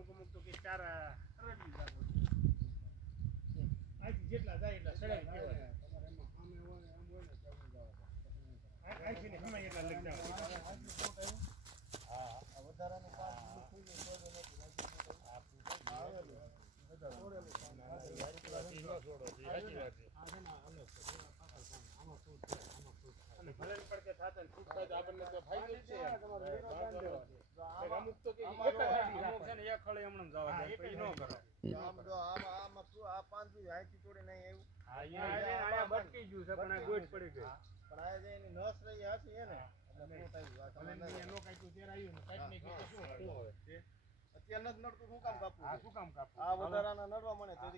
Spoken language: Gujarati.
અમુક તો કે ચારા રડી જાગો આથી જેટલા જાય એટલા સડાઈ દેવાય તમારે એમાં સામે હોય એમ હોય ને કેવું જાવ આથી ને સમય એટલા લઈ જાવ હા આ વધારાનું કામ થઈ ગયું તો નથી આ આવેલું વધારાનું છોડો સાચી વાત છે આ છે ને અલગ છે આમાં ફૂટ છે આમાં ફૂટ અને ભલે પડકે થાતા ને ફૂટ થાય તો આપણને તો ફાયદો જ છે તમારે અમુક તો કે અમુક છે ને એક ખળે હમણાં જવા દે પછી ન કરે આમ જો આમાં શું આ પાંચ બી હાઈથી તોડે નહીં આવ્યું હા અહીંયા બટકી ગયું છે પણ આ ગોઠ પડી ગઈ પણ આ જે એની નસ રહી હાથી હે ને એટલે ફૂટ આવ્યું આ તમને નો કાટ્યું તેર આવ્યું ને કાટ નહીં કીધું શું હવે અત્યારે નથી નડતું શું કામ કાપવું આ શું કામ કાપવું આ વધારાના નડવા મને તો